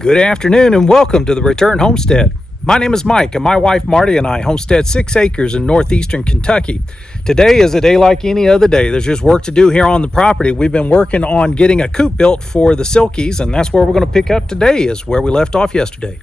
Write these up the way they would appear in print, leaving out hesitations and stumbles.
Good afternoon and welcome to the Return Homestead. My name is Mike and my wife Marty and I homestead 6 acres in northeastern Kentucky. Today is a day like any other day. There's just work to do here on the property. We've been working on getting a coop built for the Silkies, and that's where we're going to pick up today, is where we left off yesterday.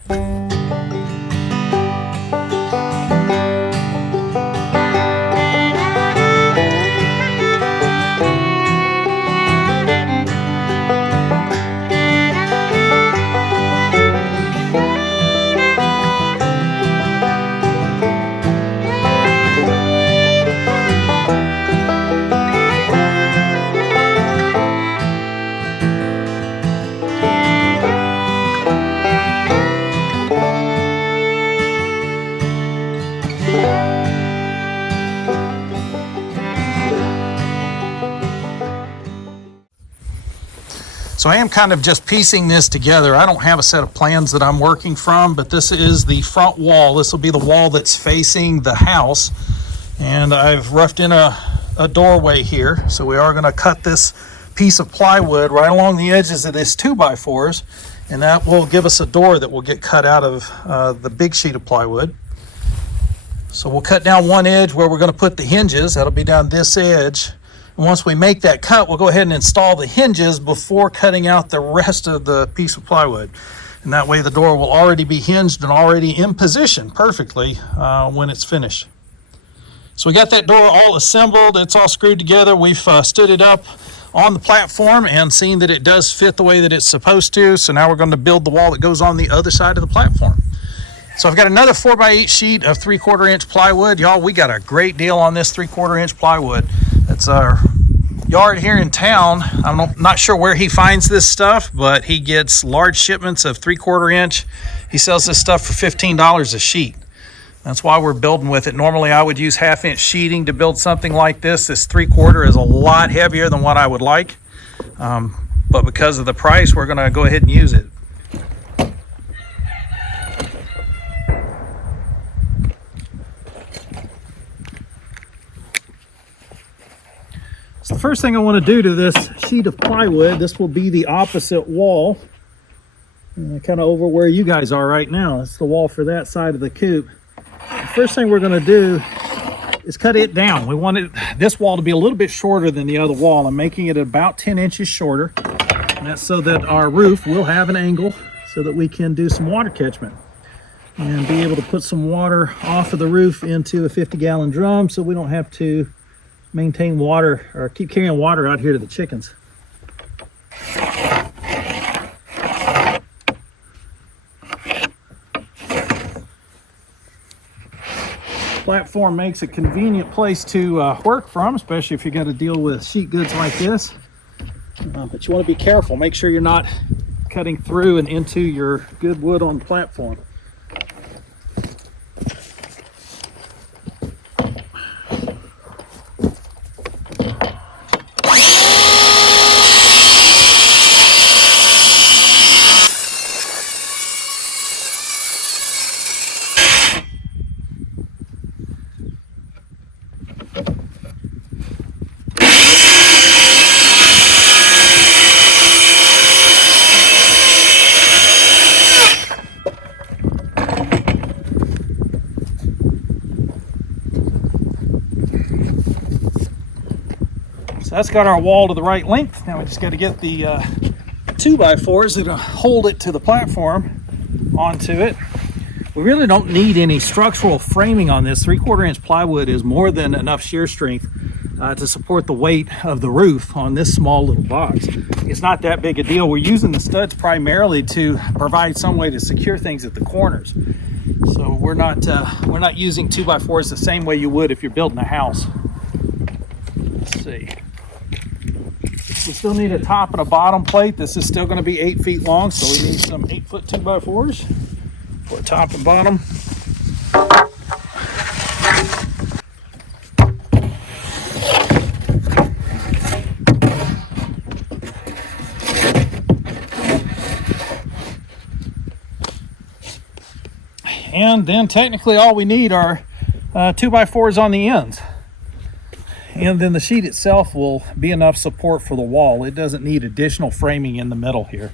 So I am kind of just piecing this together. I don't have a set of plans that I'm working from, but this is the front wall. This will be the wall that's facing the house. And I've roughed in a doorway here. So we are going to cut this piece of plywood right along the edges of this 2x4s. And that will give us a door that will get cut out of the big sheet of plywood. So we'll cut down one edge where we're going to put the hinges. That'll be down this edge. And once we make that cut, we'll go ahead and install the hinges before cutting out the rest of the piece of plywood. And that way the door will already be hinged and already in position perfectly when it's finished. So we got that door all assembled. It's all screwed together. We've stood it up on the platform and seen that it does fit the way that it's supposed to. So now we're going to build the wall that goes on the other side of the platform. So I've got another 4x8 sheet of 3/4 inch plywood. Y'all, we got a great deal on this 3/4 inch plywood. It's our yard here in town. I'm not sure where he finds this stuff, but he gets large shipments of 3/4 inch. He sells this stuff for $15 a sheet. That's why we're building with it. Normally I would use 1/2 inch sheeting to build something like this. This 3/4 is a lot heavier than what I would like. But because of the price, we're gonna go ahead and use it. So the first thing I want to do to this sheet of plywood, this will be the opposite wall, kind of over where you guys are right now. It's the wall for that side of the coop. The first thing we're going to do is cut it down. We want this wall to be a little bit shorter than the other wall. I'm making it about 10 inches shorter. And that's so that our roof will have an angle so that we can do some water catchment and be able to put some water off of the roof into a 50-gallon drum so we don't have to maintain water or keep carrying water out here to the chickens. Platform makes a convenient place to work from, especially if you're going to deal with sheet goods like this. But you want to be careful. Make sure you're not cutting through and into your good wood on the platform. So that's got our wall to the right length. Now we just got to get the 2x4s that'll hold it to the platform onto it. We really don't need any structural framing on this. 3/4 inch plywood is more than enough shear strength to support the weight of the roof on this small little box. It's not that big a deal. We're using the studs primarily to provide some way to secure things at the corners. So we're not using 2x4s the same way you would if you're building a house. Let's see. We still need a top and a bottom plate. This is still going to be 8 feet long, so we need some 8-foot 2x4s for top and bottom. And then technically all we need are 2x4s on the ends. And then the sheet itself will be enough support for the wall. It doesn't need additional framing in the middle here.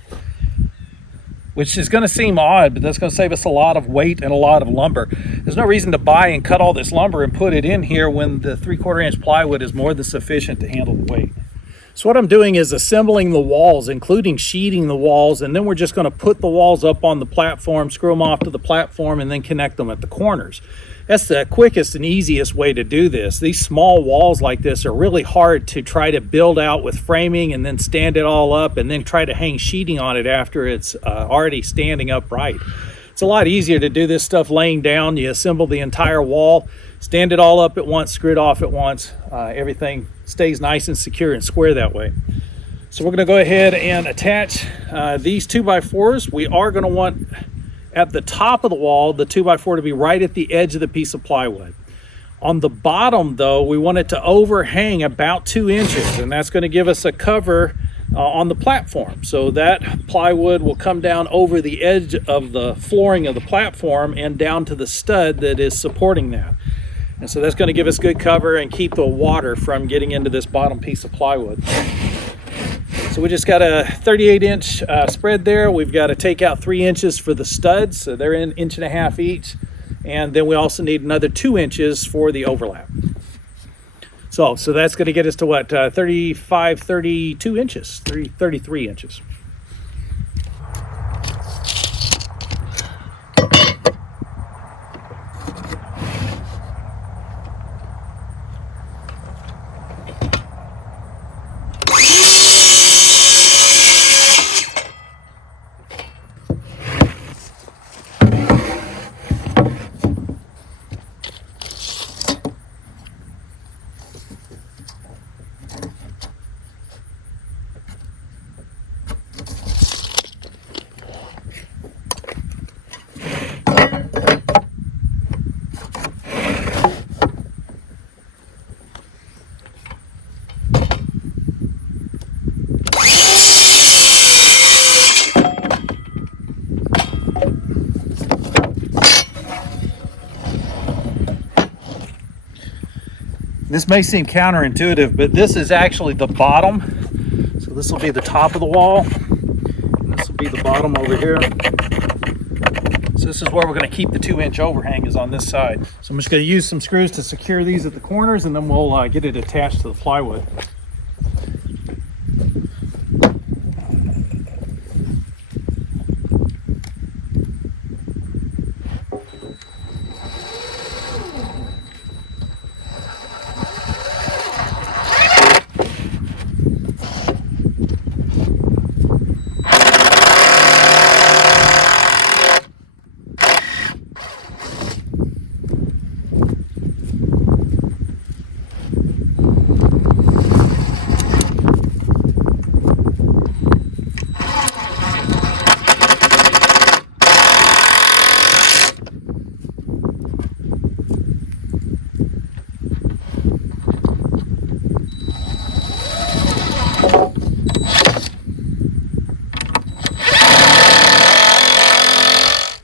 which is going to seem odd, but that's going to save us a lot of weight and a lot of lumber. There's no reason to buy and cut all this lumber and put it in here when the 3/4 inch plywood is more than sufficient to handle the weight. So what I'm doing is assembling the walls, including sheeting the walls, and then we're just going to put the walls up on the platform, screw them off to the platform, and then connect them at the corners. That's the quickest and easiest way to do this. These small walls like this are really hard to try to build out with framing and then stand it all up and then try to hang sheeting on it after it's already standing upright. It's a lot easier to do this stuff laying down. You assemble the entire wall, stand it all up at once, screw it off at once. Everything stays nice and secure and square that way. So we're going to go ahead and attach these 2x4s. We are going to want at the top of the wall the 2x4 to be right at the edge of the piece of plywood. On the bottom though, we want it to overhang about 2 inches, and that's going to give us a cover on the platform. So that plywood will come down over the edge of the flooring of the platform and down to the stud that is supporting that. And so that's going to give us good cover and keep the water from getting into this bottom piece of plywood. So we just got a 38-inch spread there. We've got to take out 3 inches for the studs, so they're an 1.5 inches each. And then we also need another 2 inches for the overlap. So that's going to get us to what, 35, 32 inches, 33 inches. This may seem counterintuitive, but this is actually the bottom. So this will be the top of the wall, and this will be the bottom over here. So this is where we're going to keep the 2-inch overhang, is on this side. So I'm just going to use some screws to secure these at the corners, and then we'll get it attached to the plywood.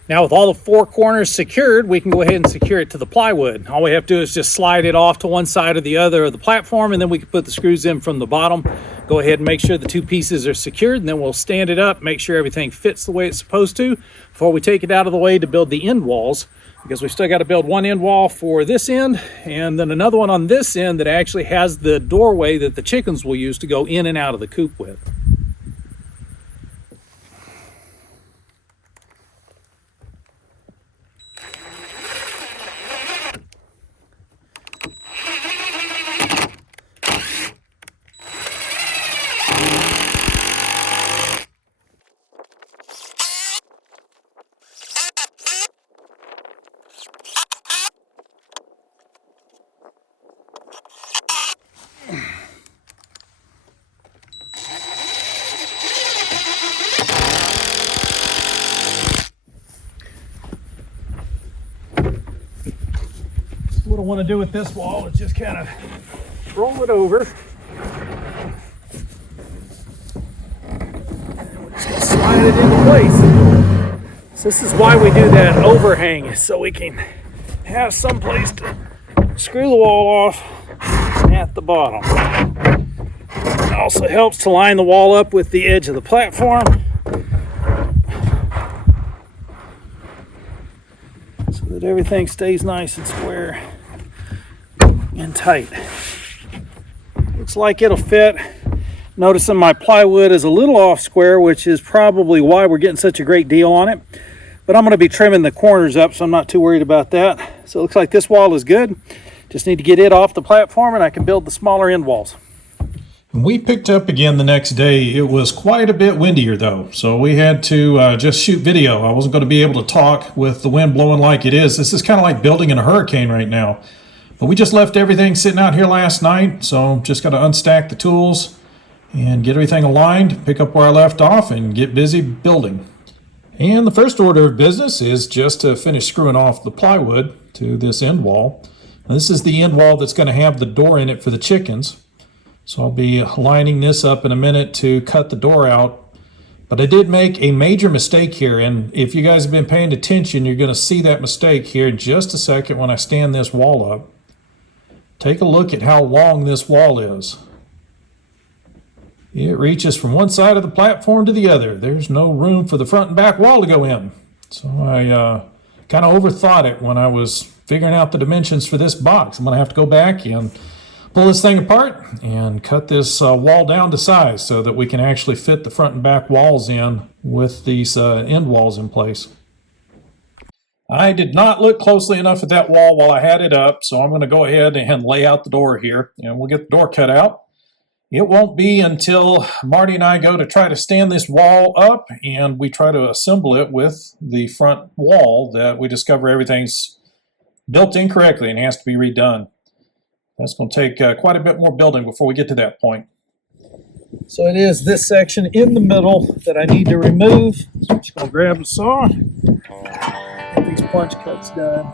Now with all the 4 corners secured, we can go ahead and secure it to the plywood. All we have to do is just slide it off to one side or the other of the platform, and then we can put the screws in from the bottom. Go ahead and make sure the 2 pieces are secured, and then we'll stand it up, make sure everything fits the way it's supposed to before we take it out of the way to build the end walls, because we've still got to build one end wall for this end and then another one on this end that actually has the doorway that the chickens will use to go in and out of the coop with. What I want to do with this wall is just kind of roll it over. And we're just going to slide it into place. So this is why we do that overhang, so we can have some place to screw the wall off at the bottom. It also helps to line the wall up with the edge of the platform. that everything stays nice and square and tight. Looks like it'll fit. Noticing my plywood is a little off square, which is probably why we're getting such a great deal on it. But I'm going to be trimming the corners up, so I'm not too worried about that. So it looks like this wall is good. Just need to get it off the platform and I can build the smaller end walls. We picked up again the next day. It was quite a bit windier though, so we had to just shoot video. I wasn't going to be able to talk with the wind blowing like it is. This is kind of like building in a hurricane right now. But we just left everything sitting out here last night, so just got to unstack the tools and get everything aligned, pick up where I left off, and get busy building. And the first order of business is just to finish screwing off the plywood to this end wall. Now, this is the end wall that's going to have the door in it for the chickens. So I'll be lining this up in a minute to cut the door out. But I did make a major mistake here, and if you guys have been paying attention, you're going to see that mistake here in just a second when I stand this wall up. Take a look at how long this wall is. It reaches from one side of the platform to the other. There's no room for the front and back wall to go in. So I kind of overthought it when I was figuring out the dimensions for this box. I'm going to have to go back and pull this thing apart and cut this wall down to size so that we can actually fit the front and back walls in with these end walls in place. I did not look closely enough at that wall while I had it up, so I'm going to go ahead and lay out the door here, and we'll get the door cut out. It won't be until Marty and I go to try to stand this wall up and we try to assemble it with the front wall that we discover everything's built incorrectly and has to be redone. That's going to take quite a bit more building before we get to that point. So it is this section in the middle that I need to remove. So I'm just going to grab the saw, get these plunge cuts done.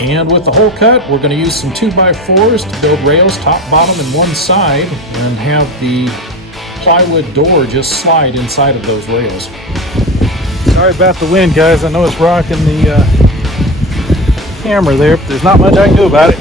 And with the hole cut, we're going to use some 2x4s to build rails top, bottom, and one side, and have the plywood door just slide inside of those rails. Sorry about the wind, guys. I know it's rocking the camera there, but there's not much I can do about it.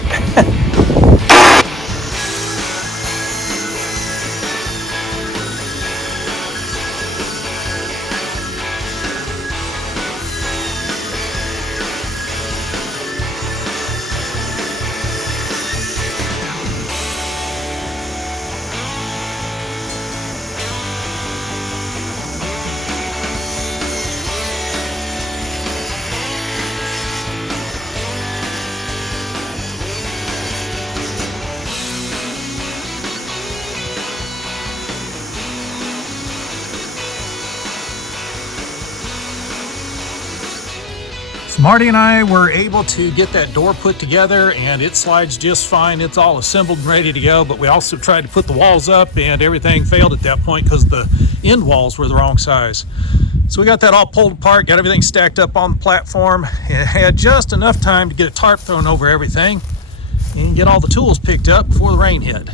Marty and I were able to get that door put together and it slides just fine. It's all assembled and ready to go, but we also tried to put the walls up and everything failed at that point because the end walls were the wrong size. So we got that all pulled apart, got everything stacked up on the platform. It had just enough time to get a tarp thrown over everything and get all the tools picked up before the rain hit.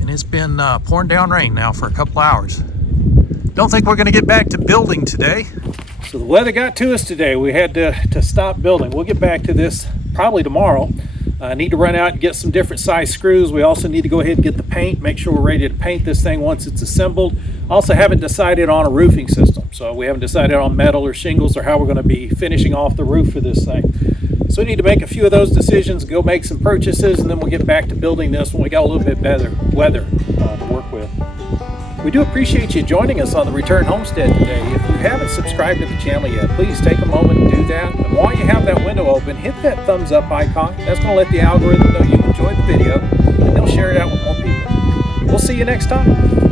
And it's been pouring down rain now for a couple hours. Don't think we're going to get back to building today. So the weather got to us today. We had to stop building. We'll get back to this probably tomorrow. I need to run out and get some different size screws. We also need to go ahead and get the paint, make sure we're ready to paint this thing once it's assembled. Also haven't decided on a roofing system. So we haven't decided on metal or shingles or how we're going to be finishing off the roof for this thing. So we need to make a few of those decisions, go make some purchases, and then we'll get back to building this when we got a little bit better weather to work with. We do appreciate you joining us on the Return Homestead today. If you haven't subscribed to the channel yet, please take a moment and do that. And while you have that window open, hit that thumbs up icon. That's going to let the algorithm know you enjoyed the video, and they'll share it out with more people. We'll see you next time.